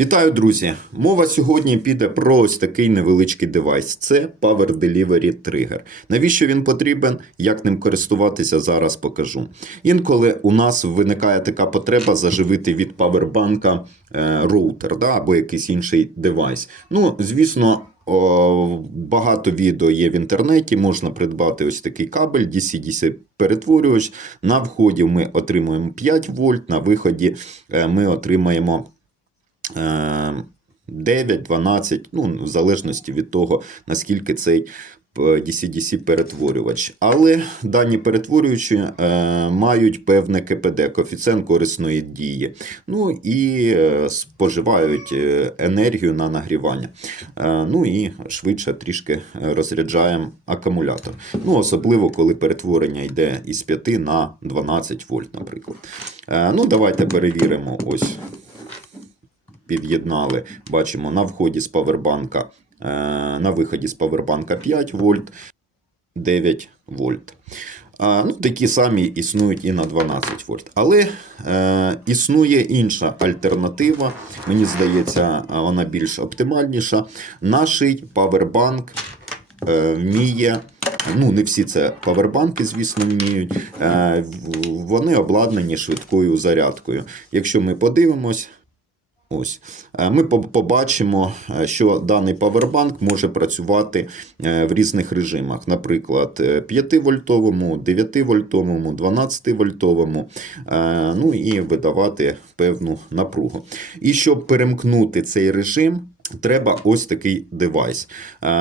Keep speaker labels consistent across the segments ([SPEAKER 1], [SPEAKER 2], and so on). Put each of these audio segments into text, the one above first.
[SPEAKER 1] Вітаю, друзі! Мова сьогодні піде про ось такий невеличкий девайс. Це Power Delivery Trigger. Навіщо він потрібен? Як ним користуватися, зараз покажу. Інколи у нас виникає така потреба заживити від павербанка е, роутер да, або якийсь інший девайс. Ну, звісно. Багато відео є в інтернеті, можна придбати ось такий кабель DC-DC перетворювач. На вході ми отримуємо 5 вольт, на виході е, ми отримаємо 9-12, ну, в залежності від того, наскільки цей е, DC-DC перетворювач. Але дані перетворювачі е, мають певне КПД, коефіцієнт корисної дії. Ну і е, споживають е, енергію на нагрівання. Е, ну і швидше трішки розряджаємо акумулятор. Ну, особливо, коли перетворення йде із 5 на 12 вольт, наприклад. Е, ну, давайте перевіримо ось під'єднали. Бачимо на вході з павербанка, е, на виході з павербанка 5 вольт, 9 вольт. Ну, Такі самі існують і на 12 вольт. Але е, існує інша альтернатива. Мені здається, вона більш оптимальніша. Наш павербанк е, вміє. Ну, не всі це павербанки, звісно, вміють. Е, вони обладнані швидкою зарядкою. Якщо ми подивимось, Ось Е, ми побачимо, е, що даний павербанк може працювати е, в різних режимах, наприклад, 5-вольтовому, 9-вольтовому, 12-вольтовому, е, ну і видавати певну напругу. І щоб перемкнути цей режим, треба ось такий девайс.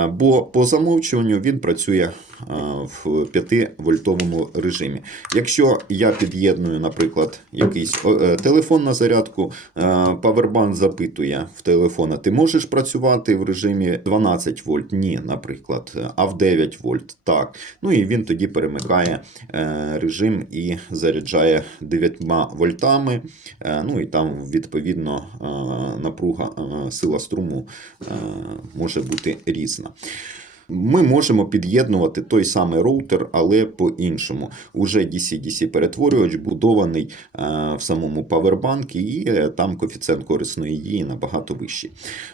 [SPEAKER 1] Бо по замовчуванню він працює е, в 5-вольтовому режимі. Якщо я під'єдную, наприклад, якийсь е, телефон на зарядку, е, Powerbank запитує в телефона, ти можеш працювати в режимі 12 вольт? Ні, наприклад, а в 9 вольт так. Ну і він тоді перемикає режим і заряджає 9 вольтами. Ну і там відповідно напруга, сила струму може бути різна. Ми можемо під'єднувати той самий роутер, але по-іншому. Уже DC-DC перетворювач будований е, в самому павербанку, і е, там коефіцієнт корисної дії набагато вищий.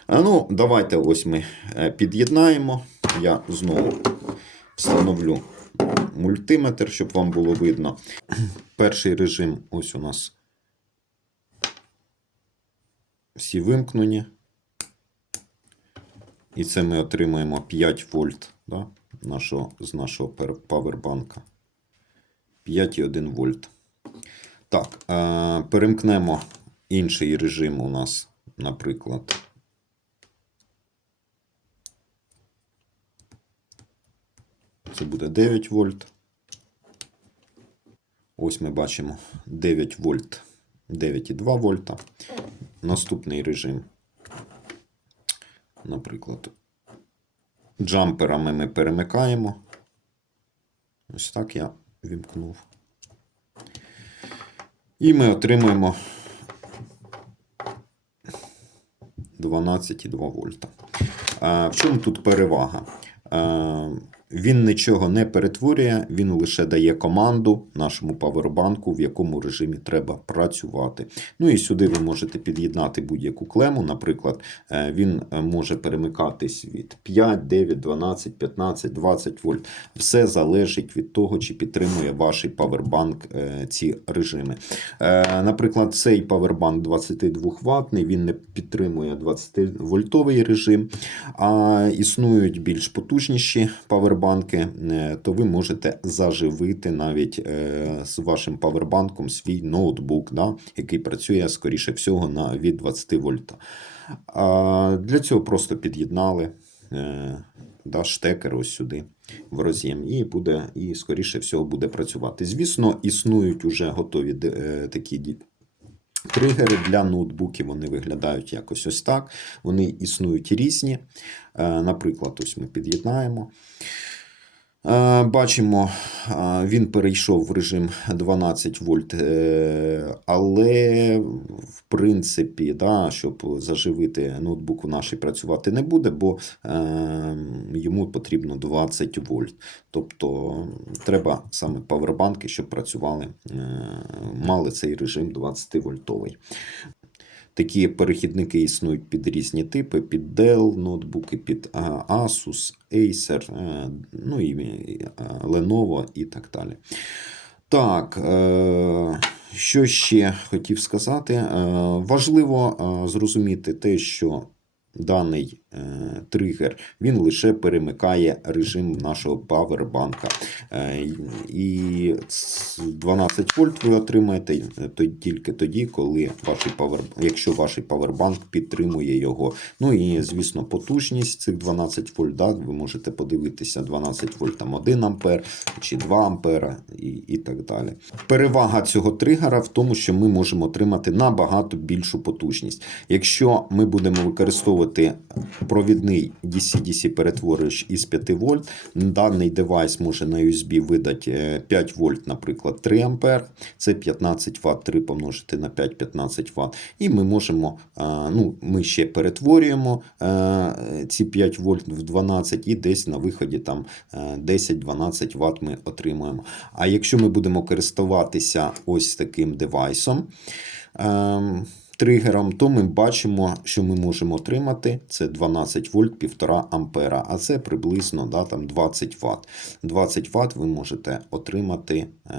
[SPEAKER 1] Ну, давайте ось ми е, під'єднаємо. Я знову встановлю мультиметр, щоб вам було видно. Перший режим ось у нас всі вимкнені. І це ми отримуємо 5 вольт да, нашого, з нашого павербанка. 5,1 вольт. Так, е, перемкнемо інший режим у нас, наприклад. Це буде 9 вольт. Ось ми бачимо 9 вольт, 9,2 вольта. Наступний режим наприклад, джамперами ми перемикаємо. Ось так я вімкнув. І ми отримуємо 12,2 вольта. В чому тут перевага? Він нічого не перетворює, він лише дає команду нашому павербанку, в якому режимі треба працювати. Ну і сюди ви можете під'єднати будь-яку клему. Наприклад, е, він е, може перемикатись від 5, 9, 12, 15, 20 вольт. Все залежить від того, чи підтримує ваш павербанк е, ці режими. Наприклад, цей павербанк 22 ватний, він не підтримує 20-вольтовий режим, а існують більш потужніші павербанки, е, то ви можете заживити навіть е, з вашим павербанком свій ноутбук, да, який працює, скоріше всього, на від 20 вольта. А Для цього просто під'єднали е, да, штекер ось сюди в роз'єм, і буде, і скоріше всього буде працювати. Звісно, існують уже готові такі Тригери для ноутбуків вони виглядають якось ось так. Вони існують різні. Наприклад, ось ми під'єднаємо. Е, Бачимо, е, він перейшов в режим 12 вольт, е, але в принципі, да, щоб заживити ноутбук у нашій працювати не буде, бо йому потрібно 20 вольт. Тобто треба саме павербанки, щоб працювали, мали цей режим 20 вольтовий. Такі перехідники існують під різні типи: під Dell, ноутбуки, під Asus, Acer, е, ну і е, Lenovo і так далі. Так, е, що ще хотів сказати? Е, важливо е, зрозуміти те, що даний е, тригер він лише перемикає режим нашого павербанка. Е, і 12 вольт ви отримаєте е, тільки тоді, коли ваш павер, якщо ваш павербанк підтримує його. Ну і звісно, потужність цих 12 вольт. Да, ви можете подивитися 12 вольт там 1 ампер чи 2 ампера і, і так далі. Перевага цього тригера в тому, що ми можемо отримати набагато більшу потужність. Якщо ми будемо використовувати провідний DC-DC перетворювач із 5 вольт, даний девайс може на USB видати е, 5 вольт, наприклад, 3 ампер. Це 15 Вт, 3 помножити на 5, 15 Вт. І ми можемо, е, ну, ми ще перетворюємо е, ці 5 вольт в 12 і десь на виході там е, 10-12 Вт ми отримуємо. А якщо ми будемо користуватися ось таким девайсом, ем, тригером, то ми бачимо, що ми можемо отримати. Це 12 вольт 1,5 ампера, а це приблизно да, там 20 Вт. 20 Вт ви можете отримати е,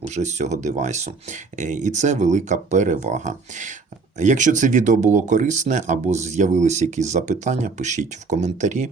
[SPEAKER 1] уже з цього девайсу. Е, і це велика перевага. Якщо це відео було корисне або з'явилися якісь запитання, пишіть в коментарі.